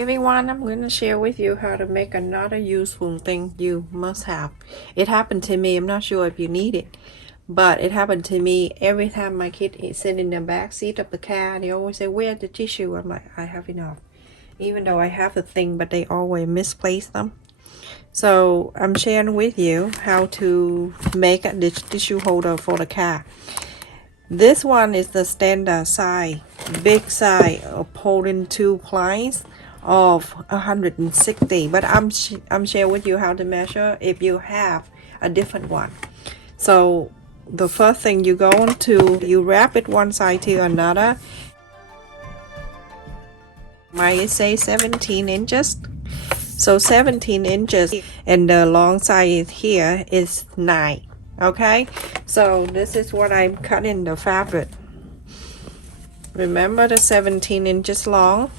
Everyone, I'm going to share with you how to make another useful thing you must have. It happened to me. I'm not sure if you need it, but it happened to me every time my kid is sitting in the back seat of the car. They always say, "Where's the tissue?" I'm like, I have enough. Even though I have the thing, but they always misplace them. So I'm sharing with you how to make a tissue holder for the car. This one is the standard size, big size of holding 2 clients of 160, but I'm sharing with you how to measure if you have a different one. So the first thing you go into, you wrap it one side to another. Mine say 17 inches, so 17 inches, and the long side here is 9. Okay, so this is what I'm cutting the fabric. Remember the 17 inches long.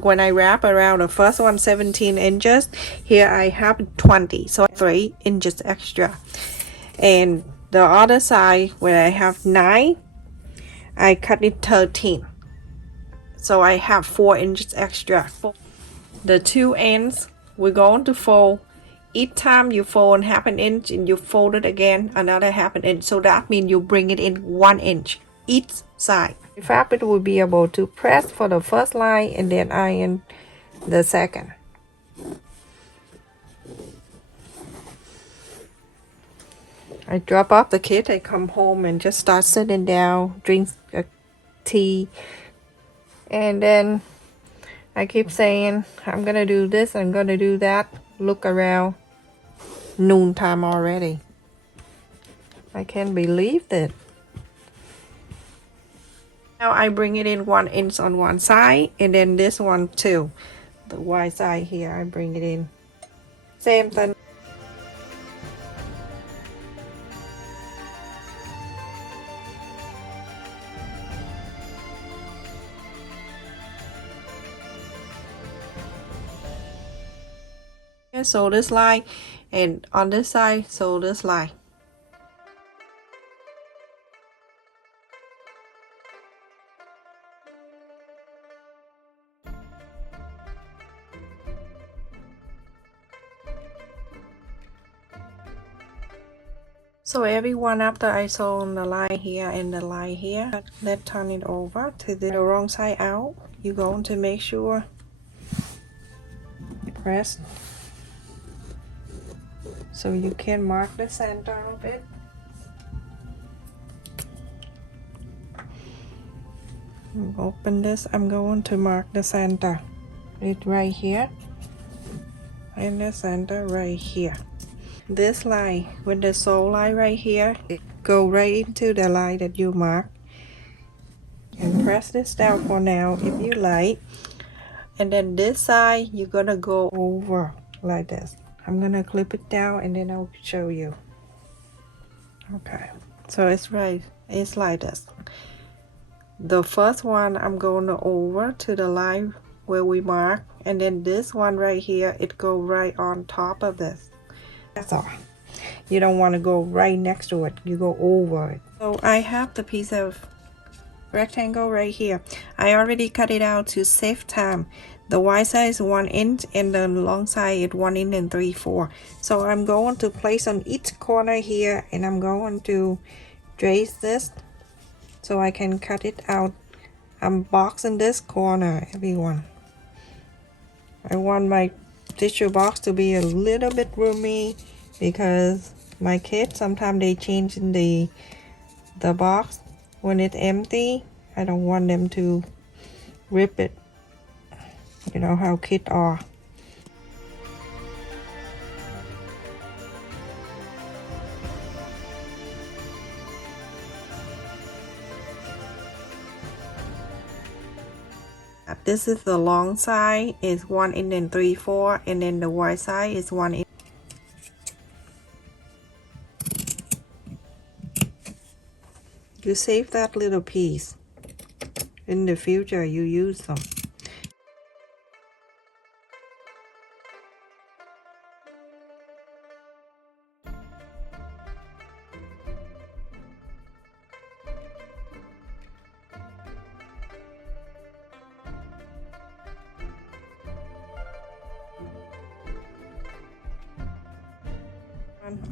When I wrap around the first one 17 inches, here I have 20, so 3 inches extra. And the other side where I have 9, I cut it 13, so I have 4 inches extra. The 2 ends we're going to fold. Each time you fold half an inch and you fold it again another half an inch, so that means you bring it in 1 inch each side. The fabric will be able to press for the first line and then iron the second. I drop off the kid, I come home and just start sitting down, drink a tea, and then I keep saying I'm gonna do this, I'm gonna do that. Look around, noon time already. I can't believe it. Now I bring it in 1 inch on one side, and then this one too, the wide side here, I bring it in same thing. So this line, and on this side so this line. So everyone, after I sew on the line here and the line here, let's turn it over to the wrong side out. You're going to make sure press so you can mark the center of it. Open this, I'm going to mark the center. It right here and the center right here. This line with the sole line right here, it go right into the line that you mark, and press this down for now if you like. And then this side you're gonna go over like this. I'm gonna clip it down and then I'll show you. Okay, so it's right, it's like this. The first one I'm going over to the line where we mark, and then this one right here, it go right on top of this. That's all. You don't want to go right next to it, you go over it. So I have the piece of rectangle right here. I already cut it out to save time. The wide side is 1 inch and the long side is 1 inch and 3/4. So I'm going to place on each corner here, and I'm going to trace this so I can cut it out. I'm boxing this corner, everyone. I want my tissue box to be a little bit roomy because my kids sometimes they change in the box when it's empty. I don't want them to rip it. You know how kids are. This is the long side, is 1 inch and 3/4, and then the wide side is 1 inch. You save that little piece. In the future, you use them.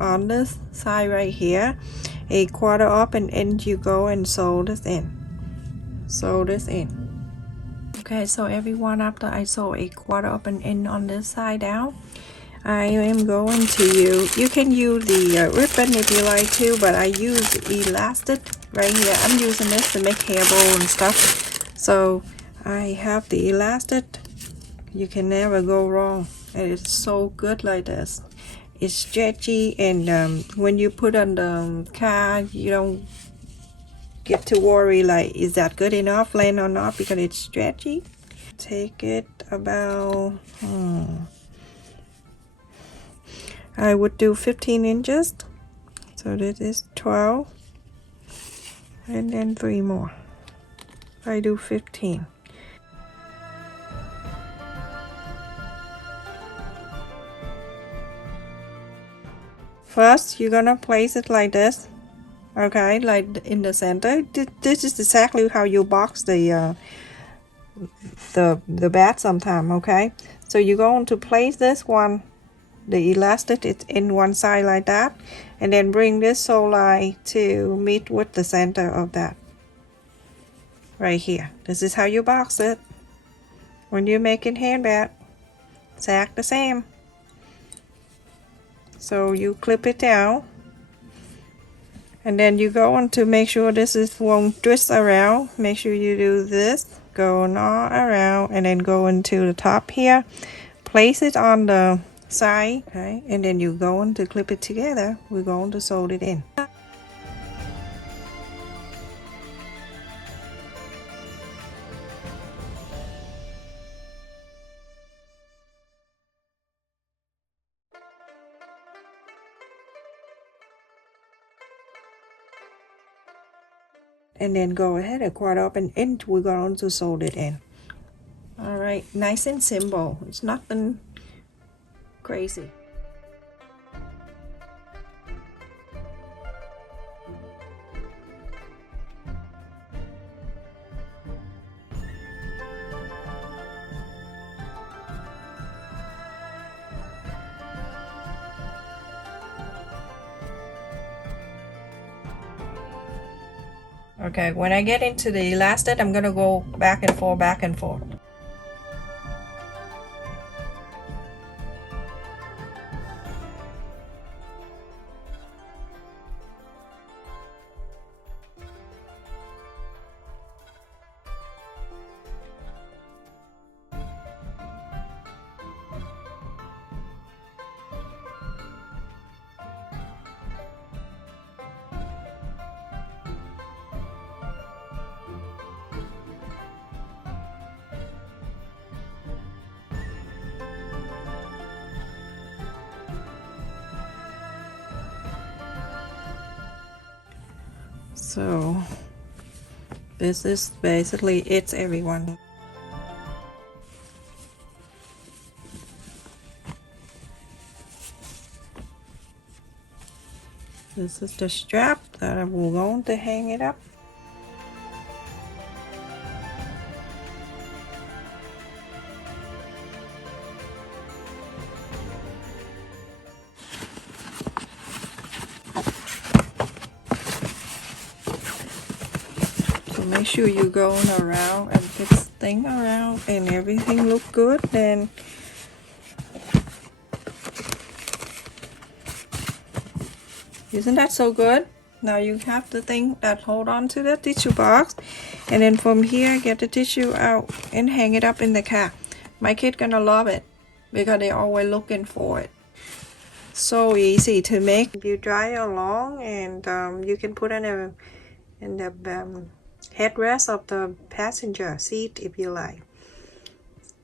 on this side right here, a quarter up and end. You go and sew this in. Okay, so everyone, after I sew a quarter up and end on this side down, I am going to use, you can use the ribbon if you like to, but I use elastic right here. I'm using this to make hair bow and stuff. So I have the elastic. You can never go wrong, and it's so good like this. It's stretchy, and when you put on the car, you don't get to worry like, is that good enough land or not, because it's stretchy. Take it about I would do 15 inches, so this is 12, and then 3 more. I do 15. First, you're gonna place it like this, okay, like in the center. This is exactly how you box the bat sometime, okay? So you're going to place this one, the elastic, it's in one side like that, and then bring this sew line to meet with the center of that right here. This is how you box it when you're making hand bat. Exact the same. So you clip it down, and then you go on to make sure this is won't twist around. Make sure you do this, going all around, and then go into the top here, place it on the side, okay, and then you're going to clip it together. We're going to sew it in. And then go ahead and quarter up and end. We're going to sew it in. All right, nice and simple. It's nothing crazy. Okay, when I get into the elastic, I'm gonna go back and forth, back and forth. So this is basically it, everyone. This is the strap that I'm going to hang it up. Make sure you're going around and get this thing around and everything look good. Then isn't that so good? Now you have the thing that hold on to the tissue box, and then from here get the tissue out and hang it up in the car. My kid gonna love it because they're always looking for it. So easy to make. If you drive along, and you can put in the headrest of the passenger seat if you like,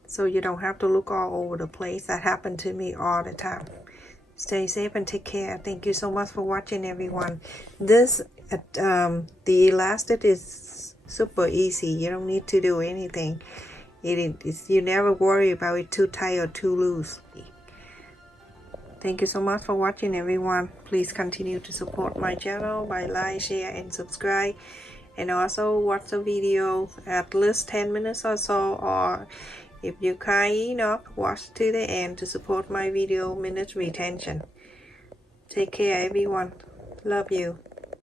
so you don't have to look all over the place. That happened to me all the time. Stay safe and take care. Thank you so much for watching, everyone. This the elastic is super easy. You don't need to do anything. You never worry about it too tight or too loose. Thank you so much for watching, everyone. Please continue to support my channel by like, share, and subscribe. And also watch the video at least 10 minutes or so, or if you're kind enough, watch to the end to support my video minute retention. Take care everyone. Love you.